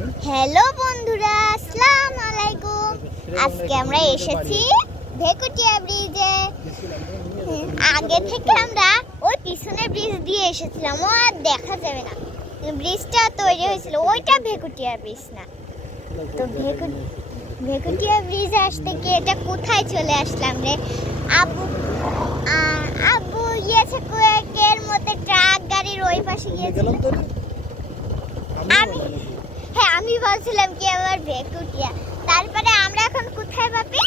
Hello বন্ধুরা, আসসালামু আলাইকুম। আজকে আমরা এসেছি ভেকুটিয়া ব্রিজে। আগে থেকে আমরা ওই পিছনের ব্রিজ দিয়ে এসেছিলাম, ও আর দেখা যাবে না। ব্রিজটা তৈরি হয়েছিল, ওইটা ভেকুটিয়া ব্রিজ না। তো ভেকুটিয়া ব্রিজে আসতে গিয়ে এটা কোথায় চলে আসলাম রে আব্বু? আব্বু গিয়েছে কুয়েকের মধ্যে, ট্রাক গাড়ির ওই পাশে গিয়েছিল। আমি বলছিলাম কি আবার ভেকুটিয়া। তারপরে আমরা এখন কোথায় বাপি?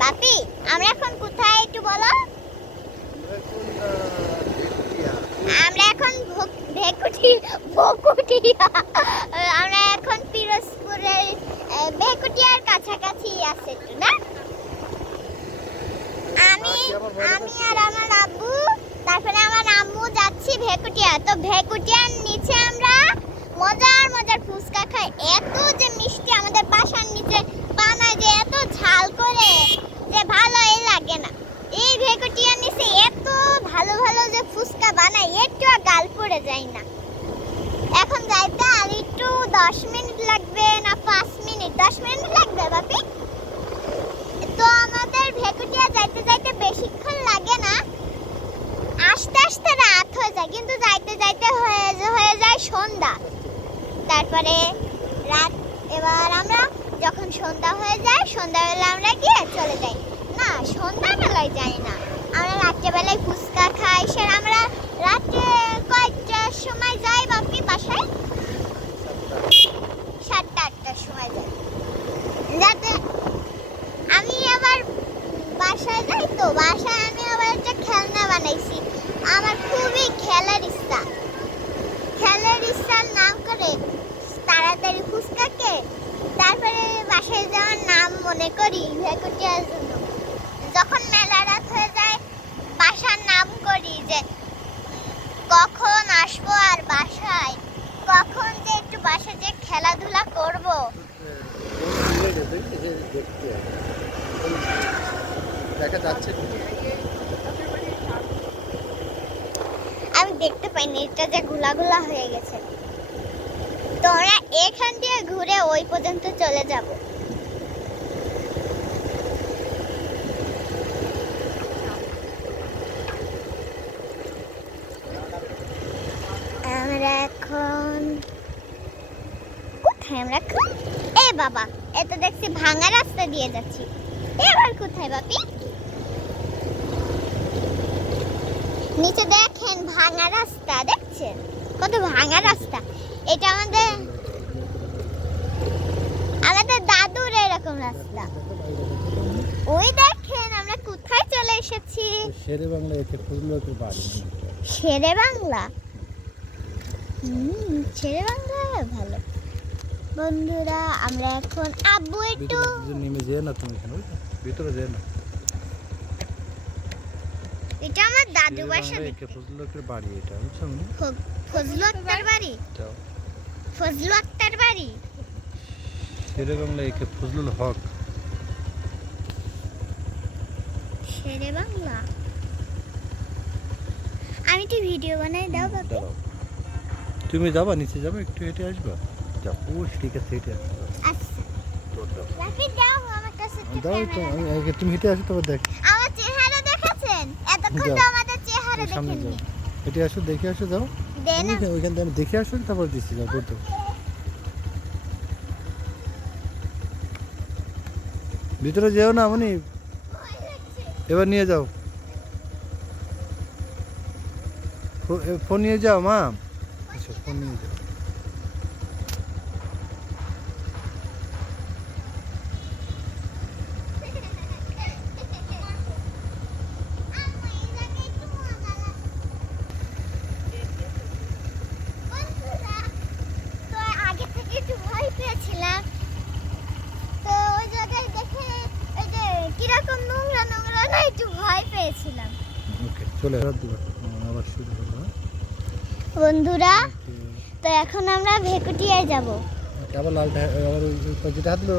বাপি আমরা এখন কোথায় একটু বলো? আমরা এখন ভেকুটিয়া। আমরা এখন পিরোজপুরের ভেকুটিয়ার কাছাকাছি আছে একটু না? আমি আর আমার আব্বু, তারপরে আমার আম্মু যাচ্ছি ভেকুটিয়া। তো ভেকুটিয়ার নিচে আমরা মজার ফুচকা খাই। এত যে মিষ্টি, আমাদের বাসার নিচে বানায় যে এত ঝাল করে যে ভালোই লাগে না। এই ভেকুটিয়ার নিচে এত ভালো যে ফুচকা বানায়, একটু গাল পড়ে যায় না। এখন যাইতে আর একটু 10 মিনিট লাগবে না 5 মিনিট? 10 মিনিট লাগবে বাপি। তো আমাদের ভেকুটিয়া যাইতে বেশিক্ষণ লাগে না, আস্তে রাত হয়ে যায়, কিন্তু যাইতে হয়ে যায় সন্ধ্যা। তারপরে রাত, এবার আমরা যখন সন্ধ্যা হয়ে যায়, সন্ধ্যাবেলা আমরা গিয়ে চলে যাই। না, সন্ধ্যাবেলায় যাই না, আমরা রাত্রেবেলায় ফুচকা খাই। আমরা রাত্রে কয়টার সময় যাই বাপি বাসায়? 7-8টার সময় যাই। যাতে আমি আবার বাসায় যাই, তো বাসায় আমি আবার একটা খেলনা বানাইছি। আমার খুবই খেলার ইচ্ছার নাম করে তাড়াতাড়ি ফুচকাকে, তারপরে বাসায় যাওয়ার নাম মনে করি ভেকুটিয়ার জন্য। যখন মেলা রাত হয়ে যায়, বাসার নাম করি যে কখন আসবো আর বাসায়, কখন যে একটু বাসায় যে খেলাধুলা করব। দেখা যাচ্ছে, আমি দেখতে পাইনি, এটা যে ঘোলা হয়ে গেছে। তো আমরা এখান দিয়ে ঘুরে ওই পর্যন্ত চলে যাব। আমরা এখন কোথায়? আমরা এখন এ বাবা, এত দেখছি ভাঙা রাস্তা দিয়ে যাচ্ছি। এবার কোথায় বাপি? নিচে দেখেন ভাঙা রাস্তা, দেখছেন কত ভাঙা রাস্তা। এটা আমাদের দাদুর এরকম রাস্তা। ওই দেখেন আমরা কোথায় চলে এসেছি। শেরে বাংলা এতে ফজলুলের বাড়ি। শেরে বাংলা, শেরে বাংলা ভালো। বন্ধুরা আমরা এখন আব্বু একটু নেমে যেও না, তুমি এখানে ভিতরে যেও না। এটা আমার দাদু বাসা। ফজলুলের বাড়ি এটা, বুঝছো? ফজলু আক্তার বাড়ি, ফজলু আক্তার বাড়ি। শেরে বাংলা একে ফজলুল হক। শেরে বাংলা, আমি একটু ভিডিও বানাই দাও বাবা। তুমি যাবা, নিচে যাবে, একটু হেঁটে আসবা। যাও, ও ঠিক আছে, হেঁটে আসবে। আচ্ছা বাপি দাও আমার কাছে একটু দাও তো, আমি তুমি হেঁটে আসো, তবে দেখ আমার চেহারা দেখাছেন। এতক্ষণ তো আমাদের চেহারা দেখেননি। হেঁটে আসো, দেখে আসো, যাও ওইখান থেকে আমি দেখে আসো, তারপর দিচ্ছি। যাও, বলতো ভিতরে যেও না মানে, এবার নিয়ে যাও, ফোন নিয়ে যাও মা। আচ্ছা, ফোন নিয়ে যাও। আগে থেকে একটু ভয় পেয়েছিলাম, তো ওই জায়গায় দেখে এই যে কিরকম নোংরা না, একটু ভয় পেয়েছিলাম। ওকে, চলে আবার শুরু হলো। বন্ধুরা তো এখন আমরা ভেকুটিয়ায় যাব। আবার লালটা, আবার যেটা হাত দাও,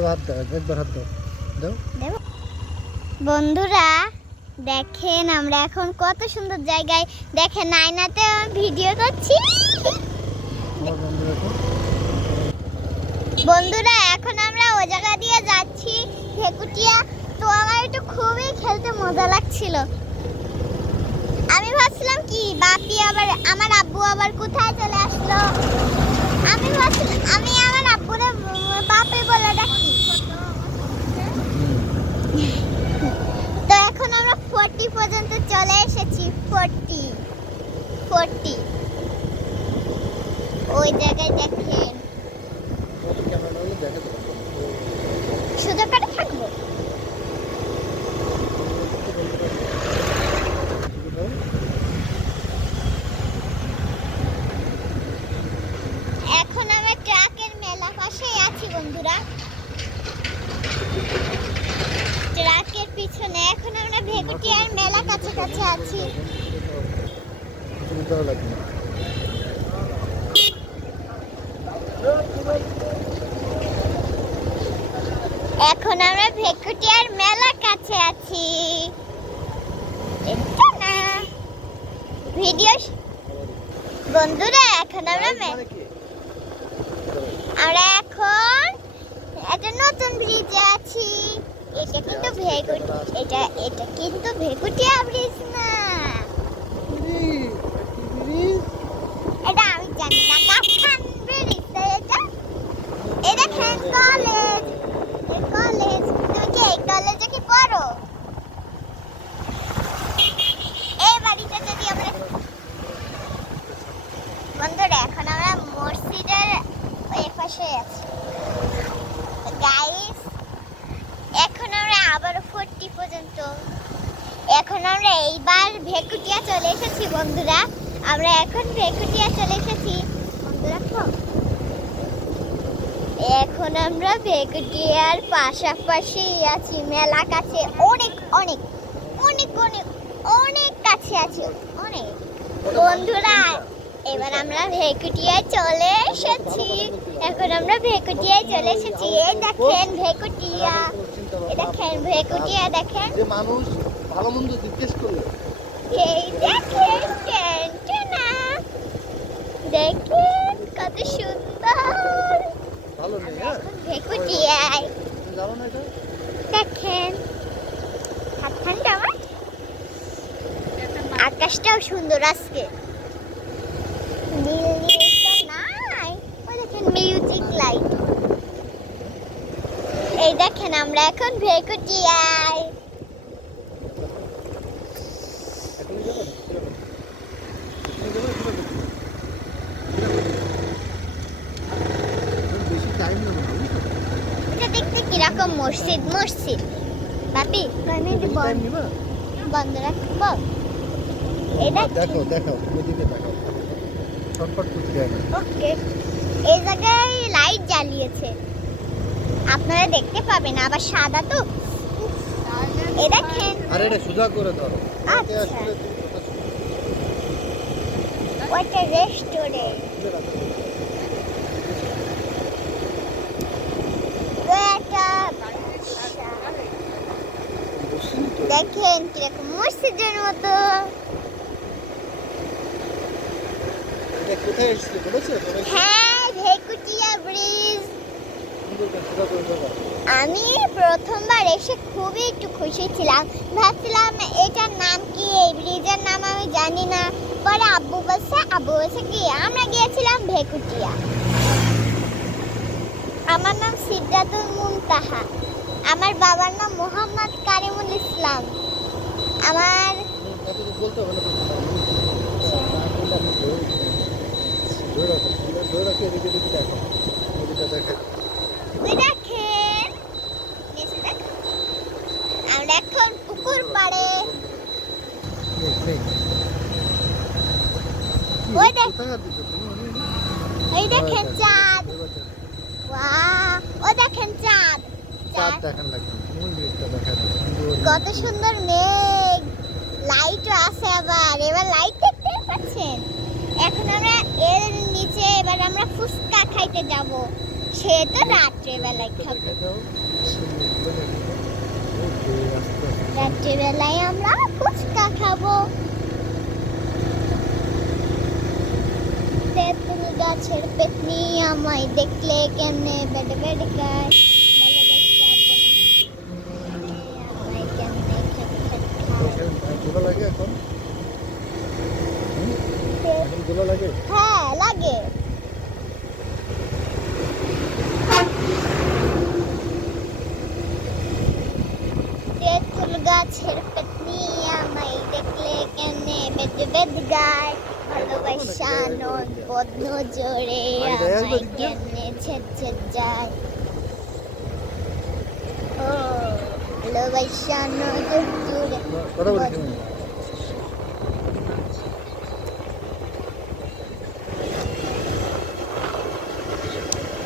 একবার হাত দাও, দাও। বন্ধুরা দেখেন আমরা এখন কত সুন্দর জায়গায়, দেখেন আয়নাতে ভিডিও করছি। আমার বন্ধুরা তো বন্ধুরা এখন আমরা ওই জায়গা দিয়ে যাচ্ছি ভেকুটিয়া। তো আমার একটু খুবই খেলতে মজা লাগছিল। আমি ভাবছিলাম কি বাপি আবার আমার আব্বু আবার কোথায় চলে আসলো। আমি ভাবছিলাম আমি আমার আব্বুরে বাপি বলে ডাকি। তো এখন আমরা 40 পর্যন্ত চলে এসেছি। 40 ওই জায়গায় দেখেন ক্যামেরা হলে দেখাতে পারবো। সোজা করে থাকবো। এখন আমরা ট্রাকের মেলা পাশেই আছি বন্ধুরা। ট্রাকের পিছনে এখন আমরা ভেকুটিয়ার মেলা কাছাকাছি আছি। সুবিধাও লাগবে না। এখন আমরা ভেকুটিয়ার মেলা কাছে আছি। এটা না ভিডিও বন্ধুরা এখন আমরা আমরা এখন একটা নতুন ব্রিজে আছি। এটা কিন্তু এটা কিন্তু ভেকুটিয়া ব্রিজ না। এটা আমি জানি না কাফখান ব্রিজ। এটা এই দেখেন কলেজ। এই কলেজ তুমি কি এই কলেজে কি পড়ো? এই বাড়িতে যদি আমরা বন্ধুরা এখন আমরা মসজিদের ওই পাশে আছি গাইস। এখন আমরা আবার 40 পর্যন্ত। এখন আমরা এইবার ভেকুটিয়া চলে এসেছি বন্ধুরা। আমরা এখন ভেকুটিয়া চলে এসেছি বন্ধুরা। এখন আমরা ভেকুটিয়ার পাশাপাশি আছি মেলা কাছে। অনেক অনেক অনেক অনেক অনেক কাছে আছি অনেক বন্ধুরা। এবার আমরা ভেকুটিয়ায় চলে এসেছি। এখন আমরা ভেকুটিয়ায় চলে এসেছি। এই দেখেন ভেকুটিয়া। এই দেখেন ভেকুটিয়া দেখেন। যে মানুষ ভালো মন্দ জিজ্ঞেস করলে এই দেখেন টেনটেনা। দেখেন কত সুন্দর। ভালো নেই। হ্যাঁ এখন ভেকুটিয়ায় যাবো না এটা। দেখেন হাত ঠান্ডা আমার। আকাশটাও সুন্দর আজকে। নীল নীল তো নাই। ওই দেখেন মিউজিক লাইট। এই দেখেন আমরা এখন ভেকুটিয়ায়। এখনই যাবো না? বেশি টাইম নেবো না, বুঝছো? এটা দেখতে কিরকম মসজিদ মসজিদ। বাপি মানে টাইম নিবা? বন্ধ রাখবো। এটা দেখো দেখো ওইদিকে দেখো। শর্টকাট করতে যায় না। ওকে এই জায়গায় লাইট জ্বালিয়েছে, আপনারা দেখতে পাবেন। আবার সাদা তো। এই দেখেন আরে এটা সোজা করে ধরো। এতে আচ্ছা। আসলে তুমি কথা শুনো। ওইটা রেস্টুরেন্ট। বুঝে রাখো। দেখেন কিরকম মসজিদের মতো। এটা কোথায় এসেছে বলেছে? হ্যাঁ ভেকুটিয়া ব্রিজ। সুন্দর করে সোজা করে ধরো। আমি প্রথমবার এসে খুবই একটু খুশি ছিলাম। ভাবছিলাম এটার নাম কি, এই ব্রিজের নাম আমি জানি না। পরে আব্বু বলছে কি আমরা গিয়েছিলাম ভেকুটিয়া। আমার নাম সিদ্ধাতুল মুনতাহা। আমার বাবার নাম মোহাম্মদ কারিমুল ইসলাম। আমার এতটুকু বলতে হবে না। ধরে রাখো, ধরে রাখো, এদিকে এদিকে দেখো। এদিকে দেখো। ওই দেখেন নিচে দেখো। আমরা এখন পুকুর পাড়ে। ওই দেখ ওই দেখেন চাঁদ। ওয়াও ও দেখেন চাঁদ। চাঁদ দেখান লাগবে। ওই মেঘটা দেখান। কত সুন্দর মেঘ। লাইটও আছে আবার। এবার লাইট দেখতে পাচ্ছেন। এখন আমরা এর নিচে এবার আমরা ফুচকা খাইতে যাব। সে তো রাত্রে বেলায় খাবো। ওকে আস্তে আস্তে রাত্রিবেলায় আমরা ফুচকা খাবো। তেঁতুল গাছের পেতনি আমায় দেখলে কেমনে বেড বেড গায়, আমায় কেমনে খেট খেট খায়। দোলা লাগে এখন? এখন দোলা লাগে? হ্যাঁ লাগে। তেঁতুল গাছের পেতনি আমায় দেখলে কেমনে বেদ বেদ গায়, ভালোবাসা নদ বদন জোরে আমায় কেমনে ছেদ ছেদ যায়। ও ভালোবাসা নদ জোরে। কথা বলছি না।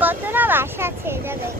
কত না বাসা আছে যাবে।